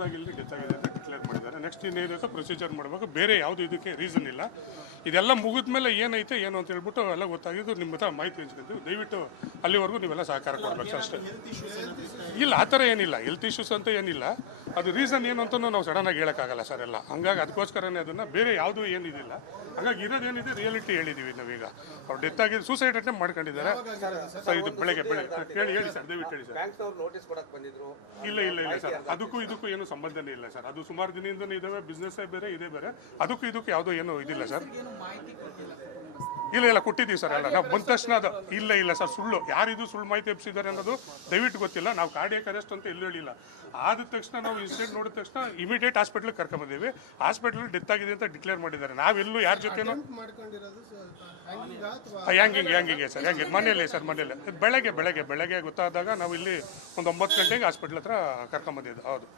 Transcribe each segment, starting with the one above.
ದೊಡ್ಡದಾಗಿ ಇಲ್ಲಿ ಡೆತ್ ಆಗಿದೆ ಅಂತ ಡಿಕ್ಲೇರ್ ಮಾಡಿದ್ದಾರೆ. ನೆಕ್ಸ್ಟ್ ಇನ್ನೇನೈತೆ ಪ್ರೊಸೀಜರ್ ಮಾಡಬೇಕು, ಬೇರೆ ಯಾವುದು ಇದಕ್ಕೆ ರೀಸನ್ ಇಲ್ಲ. ಇದೆಲ್ಲ ಮುಗಿದ ಮೇಲೆ ಏನೈತೆ ಏನು ಅಂತ ಹೇಳ್ಬಿಟ್ಟು ಎಲ್ಲ ಗೊತ್ತಾಗಿದ್ದು ನಿಮ್ಮ ಹತ್ರ ಮಾಹಿತಿ ಹಂಚ್ಕೊಂತೀವಿ. ದಯವಿಟ್ಟು ಅಲ್ಲಿವರೆಗೂ ನೀವೆಲ್ಲ ಸಹಕಾರ ಕೊಡಬೇಕು ಅಷ್ಟೇ. ಇಲ್ಲ ಆ ಥರ ಏನಿಲ್ಲ, ಹೆಲ್ತ್ ಇಶ್ಯೂಸ್ ಅಂತ ಏನಿಲ್ಲ. ಅದು ರೀಸನ್ ಏನು ಅಂತ ನಾವು ಸಡನ್ನಾಗಿ ಹೇಳೋಕ್ಕಾಗಲ್ಲ ಸರ್ ಎಲ್ಲ. ಹಂಗಾಗಿ ಅದಕ್ಕೋಸ್ಕರನೇ ಅದನ್ನು ಬೇರೆ ಯಾವುದೂ ಏನಿದಿಲ್ಲ. ಹಾಗಾಗಿ ಇರೋದೇನಿದೆ ರಿಯಾಲಿಟಿ ಹೇಳಿದ್ದೀವಿ ನಾವೀಗ. ಅವ್ರು ಡೆತ್ ಆಗಿ ಸೂಸೈಡ್ ಅಟೆಂಪ್ಟ್ ಮಾಡ್ಕೊಂಡಿದ್ದಾರೆ ಸರ್. ಇದು ಬೆಳಗ್ಗೆ ಹೇಳಿ ಸರ್, ದಯವಿಟ್ಟು ಹೇಳಿ ಸರ್. ಇಲ್ಲ ಸರ್, ಅದಕ್ಕೂ ಇದಕ್ಕೂ ಏನು ಸಂಬಂಧನೇ ಇಲ್ಲ ಸರ್. ಅದು ಸುಮಾರು ದಿನದಿಂದನೇ ಇದಾವೆ, ಬಿಸ್ನೆಸ್ಸೇ ಬೇರೆ ಇದೇ ಬೇರೆ. ಅದಕ್ಕೂ ಇದಕ್ಕೂ ಯಾವುದೋ ಏನು ಇದಿಲ್ಲ ಸರ್. ಇಲ್ಲ ಕೊಟ್ಟಿದ್ದೀವಿ ಸರ್ ಎಲ್ಲ. ನಾವು ಬಂದ ತಕ್ಷಣ ಅದು ಇಲ್ಲ ಸರ್, ಸುಳ್ಳು. ಯಾರಿದು ಸುಳ್ಳು ಮಾಹಿತಿ ಎಬ್ಸಿದ್ದಾರೆ ಅನ್ನೋದು ದಯವಿಟ್ಟು ಗೊತ್ತಿಲ್ಲ. ನಾವು ಕಾರ್ಡಿಯಾಕ್ ಅರೆಸ್ಟ್ ಅಂತ ಎಲ್ಲೂ ಹೇಳಿಲ್ಲ. ಆದ ತಕ್ಷಣ ನಾವು ಇನ್ಸಿಡೆಂಟ್ ನೋಡಿದ ತಕ್ಷಣ ಇಮಿಡಿಯೇಟ್ ಹಾಸ್ಪಿಟ್ಲಿಗೆ ಕರ್ಕೊಂಬಂದೀವಿ. ಹಾಸ್ಪಿಟ್ಲ್ ಡೆತ್ ಆಗಿದೆ ಅಂತ ಡಿಕ್ಲೇರ್ ಮಾಡಿದ್ದಾರೆ. ನಾವೆಲ್ಲೂ ಯಾರ ಜೊತೆನೂ ಹ್ಯಾಂಗಿಂಗ್ ಸರ್, ಮನೆಯಲ್ಲೇ ಸರ್, ಮನೆಯಲ್ಲೇ. ಬೆಳಗ್ಗೆ ಗೊತ್ತಾದಾಗ ನಾವು ಇಲ್ಲಿ ಒಂದು 9 ಗಂಟೆಗೆ ಹಾಸ್ಪಿಟ್ಲ್ ಹತ್ರ ಕರ್ಕೊಂಬಂದಿದ್ದು. ಹೌದು,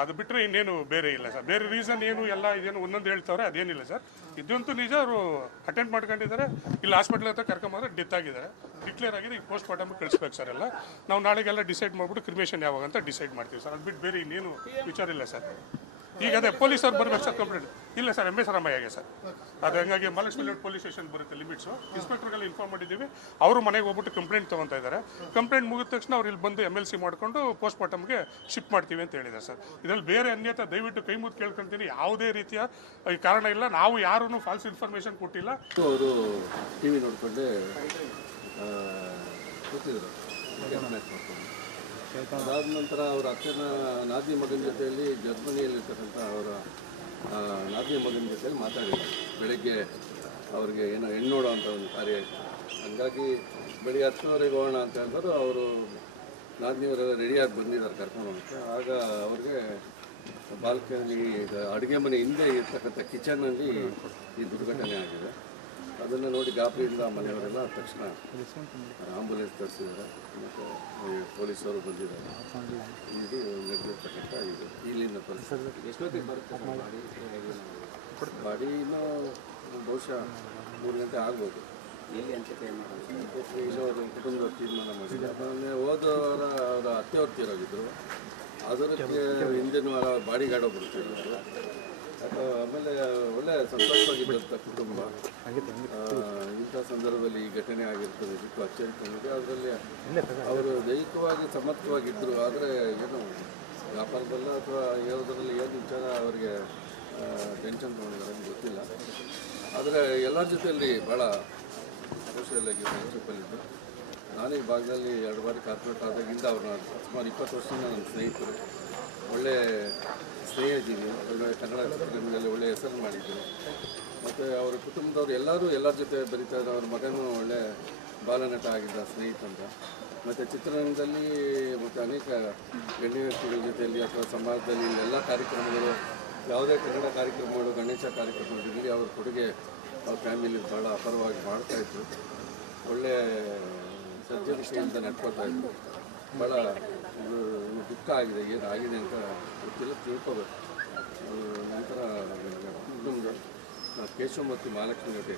ಅದು ಬಿಟ್ಟರೆ ಇನ್ನೇನು ಬೇರೆ ಇಲ್ಲ ಸರ್. ಬೇರೆ ರೀಸನ್ ಏನು ಎಲ್ಲ ಇದೇನು ಒಂದೊಂದು ಹೇಳ್ತಾವ್ರೆ, ಅದೇನಿಲ್ಲ ಸರ್. ಇದಂತೂ ನಿಜ. ಅವರು ಅಟೆಂಡ್ ಮಾಡ್ಕೊಂಡಿದ್ದಾರೆ, ಇಲ್ಲಿ ಹಾಸ್ಪಿಟ್ಲ್ ಹತ್ರ ಕರ್ಕೊಂಬಂದ್ರೆ ಡೆತ್ ಆಗಿದ್ದಾರೆ, ಡಿಕ್ಲೇರ್ ಆಗಿದೆ. ಈಗ ಪೋಸ್ಟ್ ಮಾರ್ಟಮ್ ಕಳಿಸ್ಬೇಕು ಸರ್ ಎಲ್ಲ. ನಾವು ನಾಳೆಗೆಲ್ಲ ಡಿಸೈಡ್ ಮಾಡಿಬಿಟ್ಟು ಕ್ರಿಮೇಷನ್ ಯಾವಾಗ ಅಂತ ಡಿಸೈಡ್ ಮಾಡ್ತೀವಿ ಸರ್. ಅದು ಬಿಟ್ಟು ಬೇರೆ ಇನ್ನೇನು ವಿಚಾರ ಇಲ್ಲ ಸರ್. ಈಗ ಅದೇ ಪೊಲೀಸವ್ರು ಬರ್ಬೇಕು ಸರ್ ಕಂಪ್ಲೇಂಟ್. ಇಲ್ಲ ಸರ್, MS ರಾಮಯ್ಯಗೆ ಸರ್. ಅದು ಹಂಗಾಗಿ ಮಹಾಲಕ್ಷ್ಮಿ ಪೊಲೀಸ್ ಸ್ಟೇಷನ್ ಬರುತ್ತೆ ಲಿಮಿಟ್ಸು. ಇನ್ಸ್ಪೆಕ್ಟರ್ಗೆಲ್ಲ ಇನ್ಫಾರ್ಮ್ ಮಾಡಿದ್ದೀವಿ. ಅವರು ಮನೆಗೆ ಹೋಗ್ಬಿಟ್ಟು ಕಂಪ್ಲೇಂಟ್ ತೊಗೊತಾ ಇದ್ದಾರೆ. ಕಂಪ್ಲೇಂಟ್ ಮುಗಿದ ತಕ್ಷಣ ಅವ್ರು ಇಲ್ಲಿ ಬಂದು MLC ಮಾಡಿಕೊಂಡು ಪೋಸ್ಟ್ ಮಾರ್ಟಮ್ಗೆ ಶಿಫ್ಟ್ ಮಾಡ್ತೀವಿ ಅಂತ ಹೇಳಿದ್ದಾರೆ ಸರ್. ಇದರಲ್ಲಿ ಬೇರೆ ಅನ್ಯತಾ ದಯವಿಟ್ಟು ಕೈ ಮುದ್ದು ಕೇಳ್ಕೊಳ್ತೀನಿ, ಯಾವುದೇ ರೀತಿಯ ಕಾರಣ ಇಲ್ಲ. ನಾವು ಯಾರೂ ಫಾಲ್ಸ್ ಇನ್ಫಾರ್ಮೇಷನ್ ಕೊಟ್ಟಿಲ್ಲ. ಅವರು TV ನೋಡಿಕೊಂಡೆ ಕೂತಿದ್ರು. ಅದಾದ ನಂತರ ಅವರ ಅತ್ತೆನ ನಾದಿನಿ ಮಗನ ಜೊತೆಯಲ್ಲಿ ಜರ್ಮನಿಯಲ್ಲಿರ್ತಕ್ಕಂಥ ಅವರ ನಾದಿನಿ ಮಗನ ಜೊತೆಯಲ್ಲಿ ಮಾತಾಡಿದ್ದಾರೆ. ಬೆಳಗ್ಗೆ ಅವ್ರಿಗೆ ಏನೋ ಹೆಣ್ಣು ನೋಡೋವಂಥ ಒಂದು ಕಾರ್ಯ ಇತ್ತು. ಹಂಗಾಗಿ ಬೆಳಿಗ್ಗೆ 10:30 ಹೋಗೋಣ ಅಂತ ಹೇಳಿದ್ರು. ಅವರು ನಾದಿನಿಯವರೆಲ್ಲ ರೆಡಿಯಾಗಿ ಬಂದಿದ್ದಾರೆ ಕರ್ಕೊಂಡು ಹೋಗೋಕ್ಕೆ. ಆಗ ಅವ್ರಿಗೆ ಬಾಲ್ಕನಿ ಅಡುಗೆ ಮನೆ ಹಿಂದೆ ಇರ್ತಕ್ಕಂಥ ಕಿಚನ್ನಲ್ಲಿ ಈ ದುರ್ಘಟನೆ ಆಗಿದೆ. ಅದನ್ನು ನೋಡಿ ಗಾಬರಿಯಿಂದ ಮನೆಯವರೆಲ್ಲ ತಕ್ಷಣ ಆಂಬುಲೆನ್ಸ್ ತರಿಸಿದ್ದಾರೆ. ಮತ್ತು ಪೊಲೀಸರು ಬಂದಿದ್ದಾರೆ. ಇದು ನಡೆದಿರ್ತಕ್ಕಂಥ ಇದು ಇಲ್ಲಿಂದ ಪರಿಸ್ಥಿತಿ. ಎಷ್ಟೊತ್ತಿಗೆ ಬರುತ್ತೆ ಬಾಡಿ? ಇನ್ನೂ ಬಹುಶಃ 3 ಗಂಟೆ ಆಗ್ಬೋದು. ಎಲ್ಲಿ ಅನ್ಸುತ್ತೆ ಇನ್ನೂ ಅವರು ಕುಟುಂಬದವ್ರು ತೀರ್ಮಾನ ಮಾಡಿದ್ದಾರೆ. ಅದನ್ನೇ ಹೋದವರ ಅವರ ಅತ್ತೆಯವ್ರು ತೀರೋಗಿದ್ದರು. ಅದಕ್ಕೆ ಹಿಂದಿನ ವಾರ ಬಾಡಿ ಗಾರ್ಡ್ ಬರ್ತಿದ್ರು. ಆಮೇಲೆ ಒಳ್ಳೆ ಸಂತೋಷವಾಗಿದ್ದಂಥ ಕುಟುಂಬ. ಇಂಥ ಸಂದರ್ಭದಲ್ಲಿ ಈ ಘಟನೆ ಆಗಿರ್ತದೆ, ಇದಕ್ಕೂ ಅಚ್ಚರಿಕೊಂಡಿದೆ. ಅದರಲ್ಲಿ ಅವರು ದೈಹಿಕವಾಗಿ ಸಮರ್ಥವಾಗಿದ್ದರು. ಆದರೆ ಏನು ವ್ಯಾಪಾರದಲ್ಲ ಅಥವಾ ಯಾವುದರಲ್ಲಿ ಏನು ವಿಚಾರ ಅವರಿಗೆ ಟೆನ್ಷನ್ ತೊಗೊಂಡಿದ್ದಾರೆ ಅಂತ ಗೊತ್ತಿಲ್ಲ. ಆದರೆ ಎಲ್ಲರ ಜೊತೆಯಲ್ಲಿ ಭಾಳ ಸೋಷಿಯಲಾಗಿ ಫ್ರೆಂಡ್ಶಿಪ್ಪಲ್ಲಿದ್ದು. ನಾನೇ ಈ ಭಾಗದಲ್ಲಿ 2 ಬಾರಿ ಕಾರ್ಪೊರೇಟ್ ಆದಾಗಿಂದ ಅವ್ರನ್ನ ಸುಮಾರು 20 ವರ್ಷದಿಂದ ನನ್ನ ಸ್ನೇಹಿತರು. ಒಳ್ಳೆ ಸ್ನೇಹಿತೀನಿ. ಒಳ್ಳೆ ಕನ್ನಡ ಚಿತ್ರರಂಗದಲ್ಲಿ ಒಳ್ಳೆ ಹೆಸರು ಮಾಡಿದ್ದೀನಿ. ಮತ್ತು ಅವರ ಕುಟುಂಬದವರು ಎಲ್ಲರ ಜೊತೆ ಬರೀತಾರೆ. ಅವ್ರ ಮಗನೂ ಒಳ್ಳೆ ಬಾಲನಟ ಆಗಿದ್ದ ಸ್ನೇಹಿತಂತ. ಮತ್ತು ಚಿತ್ರರಂಗದಲ್ಲಿ ಮತ್ತು ಅನೇಕ ಗಣ್ಯ ವ್ಯಕ್ತಿಗಳ ಜೊತೆಯಲ್ಲಿ ಅಥವಾ ಸಮಾಜದಲ್ಲಿ ಎಲ್ಲ ಕಾರ್ಯಕ್ರಮಗಳು, ಯಾವುದೇ ಕನ್ನಡ ಕಾರ್ಯಕ್ರಮಗಳು, ಗಣೇಶ ಕಾರ್ಯಕ್ರಮಗಳಲ್ಲಿ ಅವ್ರ ಕೊಡುಗೆ ಅವ್ರ ಫ್ಯಾಮಿಲಿ ಭಾಳ ಅಪರವಾಗಿ ಮಾಡ್ತಾಯಿದ್ರು. ಒಳ್ಳೆ ಸರ್ಜರಿಕೆಯಿಂದ ನಡ್ಕೊತಾ ಇದ್ರು. ಭಾಳ ದುಃಖ ಆಗಿದೆ. ಏನಾಗಿದೆ ಅಂತ ಗೊತ್ತಿಲ್ಲ, ತಿಳ್ಕೋಬೇಕು. ನಂತರ ಕುಟುಂಬದ ಕೇಶವ ಮತ್ತು ಮಹಾಲಕ್ಷ್ಮಿ ಜೊತೆ